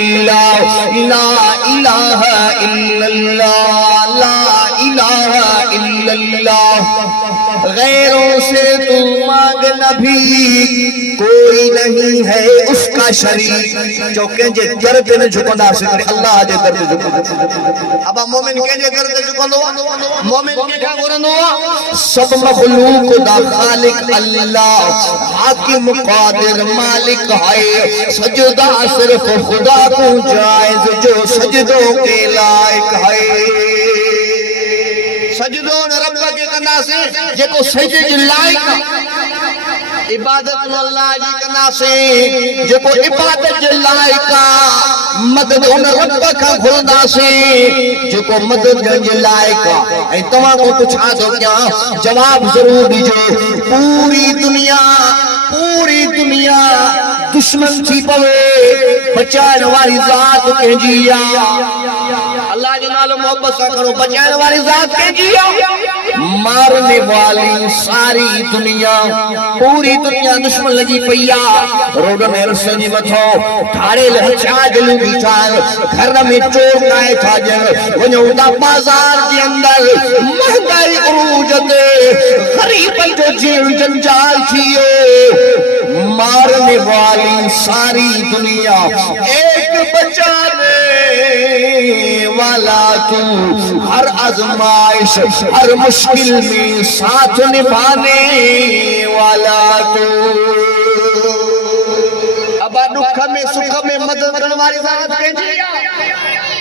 اللہ لا الہ الا اللہ لا الہ الا اللہ غیروں سے تو مانگ نبی کوئی نہیں ہے اس کا شریک جو کہنجے در تے جھکندا سکے اللہ جے در تے جھکندا اب مومن کہنجے در تے جھکندو مومن کیا گورندو سب مخلوق دا خالق اللہ حاکم قادر مالک ہے سجدہ صرف خدا کو جائز جو سجدوں کے لائق ہے سجدون رب کے کنا سے جے کو سجدے جے لائق عبادت اللہ جی کنا سے جے کو عبادت جے لائق مدد ان رب کا گھلدا سے جے کو مدد جے لائق اے تمام کو کچھ آدھو کیا جواب ضرور دیجو پوری دنیا دشمن تھی پوے بچائن والی ذات کہنجیا اللہ جو نالو محبت سا کرو بچائن والی ذات کہنجیا مارنے والی ساری دنیا پوری دنیا دشمن لگی پیا روڈ میں رسنی متھو ٹھاڑے لہچا جلو بھی چاہ گھر میں چور نائے تھا جل ونیو دا بازار کے اندر مہنگائی عروج دے غریب جو جیل جنجال تھیو مارنے والی ساری دنیا ایک بچانے والا تو ہر آزمائش ہر مشکل میں ساتھ نبھانے والا تو ابا دکھ میں سکھ میں مدد کرنے والی ذات کہنجیا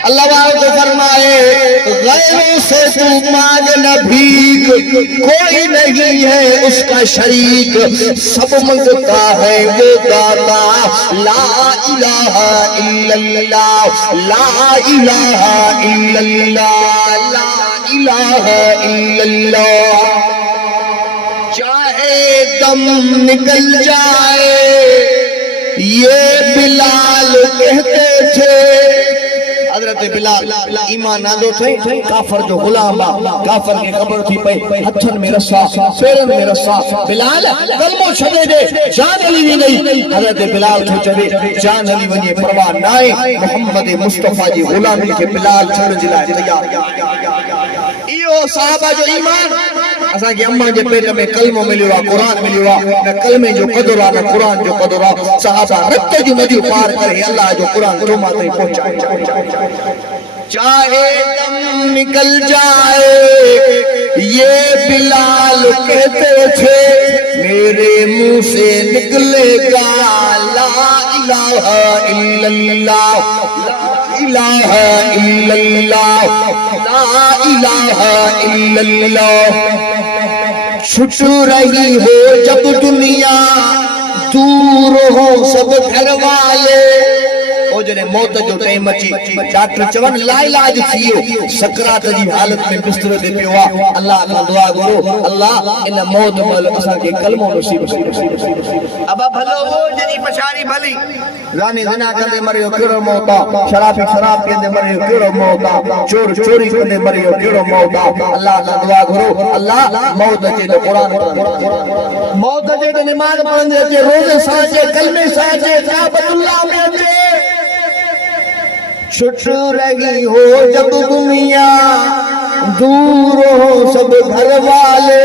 اللہ وآلہ فرمائے غیروں سے تو مانگ نبیک کوئی نہیں ہے اس کا شریک سب منگتا ہے وہ داتا لا الہ الا اللہ لا الہ الا اللہ لا الہ الا اللہ چاہے دم نکل جائے یہ بلال کہتے تھے حضرت بلال ایمان نادو تھے کافر جو غلام با کافر کی خبر تھی پئی ہتھن میں رسا پیرن میں رسا بلال کلمو چھڑے دے جان علی بھی نہیں حضرت بلال تھو چڑے جان علی ونجے پرواہ نائے محمد مصطفیٰ جی غلامی کے بلال چھڑ جلائے تیار ایو صحابہ جو ایمان اسا کی اماں جے پیٹ میں کلمو ملیوا قرآن ملیوا نہ کلمے جو قدر نہ قرآن جو قدر صحابہ رکھ جو ندیو پار کرے اللہ جو قرآن تو ماتے پہنچائے چاہے دم نکل جائے یہ بلال کہتے تھے میرے منہ سے نکلے گا لا الہ الا اللہ لا الہ الا اللہ لا الہ الا اللہ چھٹ رہی ہو جب دنیا دور ہو سب گھر والے او جنے موت جو ٹائم اچی ڈاکٹر چون لا علاج تھیو سکرات جی حالت میں بستر دے پیوا اللہ کا دعا کرو اللہ ان موت مل اسا کے کلمو نصیب ابا بھلو ہو جنی پچھاری بھلی زانی زنا کندے مریو کیڑو موتا شرابی شراب کندے مریو کیڑو موتا چور چوری کندے مریو کیڑو موتا اللہ کا دعا کرو اللہ موت جے تو قرآن موت جے تو نماز پڑھندے جے روزے ساجے کلمے ساجے کعبۃ اللہ میں اچے چھٹ رہی ہو جب دنیا دور ہو سب گھر والے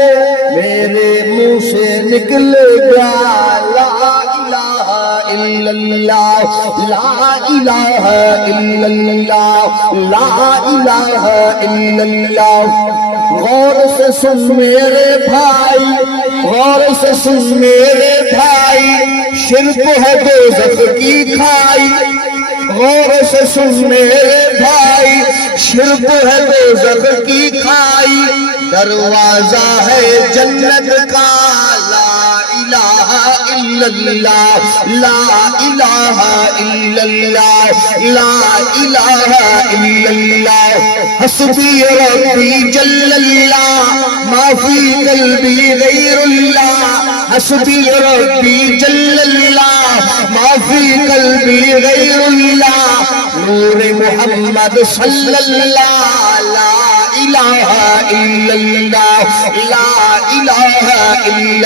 میرے منہ سے نکلے گا لا الہ الا اللہ لا الہ الا اللہ لا الہ الا اللہ غور سے سن میرے بھائی غور سے سن میرے بھائی شرک ہے دوزخ کی کھائی غور سے سن میرے بھائی شرک ہے دوزخ کی کھائی دروازہ ہے جنت کا لا الہ الا اللہ لا الہ الا اللہ لا الہ الا اللہ حسبی ربی جل اللہ ما فی قلبی غیر اللہ حسبی ربی جل اللہ ما فی قلبی غیر اللہ نور محمد صلی اللہ لا الہ الا اللہ لا الہ الا